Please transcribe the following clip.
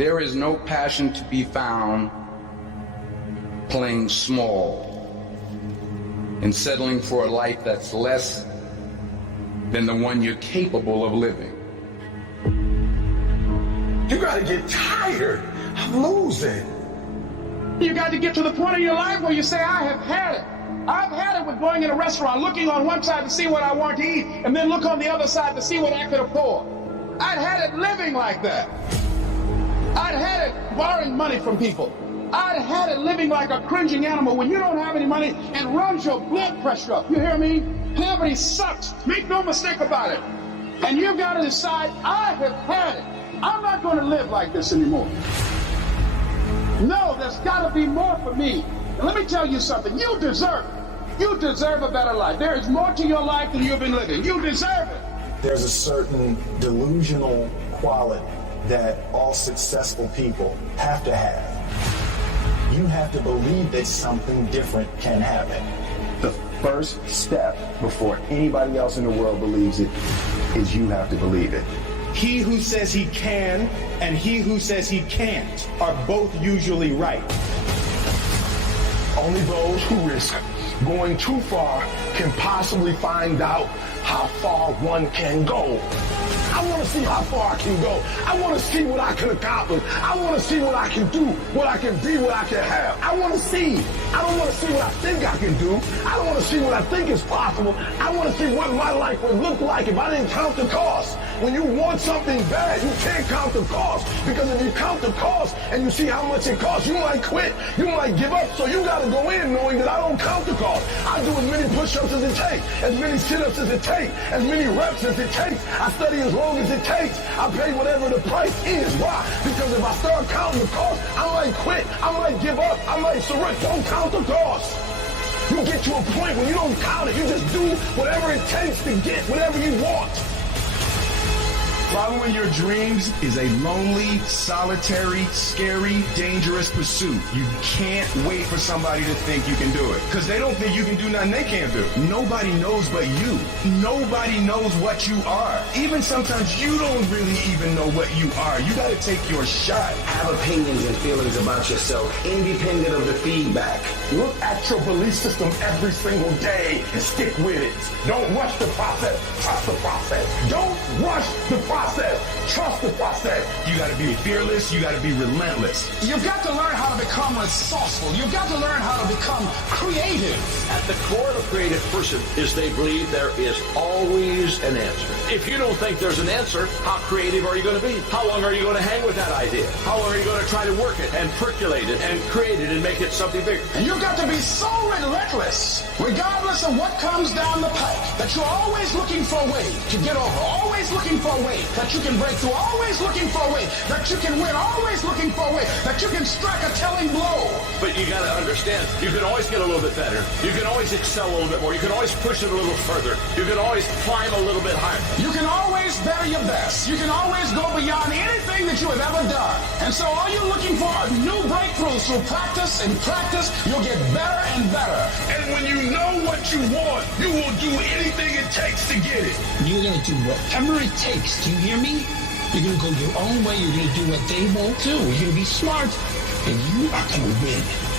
There is no passion to be found playing small and settling for a life that's less than the one you're capable of living. You gotta get tired of losing. You got to get to the point in your life where you say, I have had it. I've had it with going in a restaurant, looking on one side to see what I want to eat, and then look on the other side to see what I could afford. I'd had it living like that. I'd had it borrowing money from people. I'd had it living like a cringing animal when you don't have any money and runs your blood pressure up. You hear me? Poverty sucks. Make no mistake about it. And you've got to decide, I have had it. I'm not going to live like this anymore. No, there's got to be more for me. And let me tell you something. You deserve it. You deserve a better life. There is more to your life than you've been living. You deserve it. There's a certain delusional quality that all successful people have to have. You have to believe that something different can happen. The first step before anybody else in the world believes it is you have to believe it. He who says he can and he who says he can't are both usually right. Only those who risk going too far can possibly find out how far one can go. I want to see how far I can go. I want to see what I can accomplish. I want to see what I can do, what I can be, what I can have. I want to see. I don't want to see what I think I can do. I don't want to see what I think is possible. I want to see what my life would look like if I didn't count the cost. When you want something bad, you can't count the cost. Because if you count the cost and you see how much it costs, you might quit. You might give up. So you got to go in knowing that I don't count the cost. I do as many push-ups as it takes, as many sit-ups as it takes, as many reps as it takes. I study as long as it takes. I pay whatever the price is. Why? Because if I start counting the cost, I might quit. I might give up. I might surrender. Don't count the cost. You get to a point where you don't count it. You just do whatever it takes to get whatever you want. Following your dreams is a lonely, solitary, scary, dangerous pursuit. You can't wait for somebody to think you can do it. Because they don't think you can do nothing they can't do. Nobody knows but you. Nobody knows what you are. Even sometimes you don't really even know what you are. You got to take your shot. Have opinions and feelings about yourself, independent of the feedback. Look at your belief system every single day and stick with it. Don't rush the process. Trust the process. Don't rush the process. Trust the process. You got to be fearless. You got to be relentless. You've got to learn how to become resourceful. You've got to learn how to become creative. At the core of a creative person is they believe there is always an answer. If you don't think there's an answer, how creative are you going to be? How long are you going to hang with that idea? How long are you going to try to work it and percolate it and create it and make it something bigger? And you've got to be so relentless, regardless of what comes down the pike, that you're always looking for a way to get over, always looking for a way that you can break through, always looking for a way that you can win, always looking for a way that you can strike a telling blow. But you got to understand, you can always get a little bit better. You can always excel a little bit more. You can always push it a little further. You can always climb a little bit higher. You can always better your best. You can always go beyond anything that you have ever done. And so all you're looking for are new breakthroughs through practice and practice. You'll get better and better. And when you know what you want, you will do anything it takes to get it. You're going to do whatever it takes. Do you hear me? You're going to go your own way. You're going to do what they won't do. You're going to be smart. And you are going to win.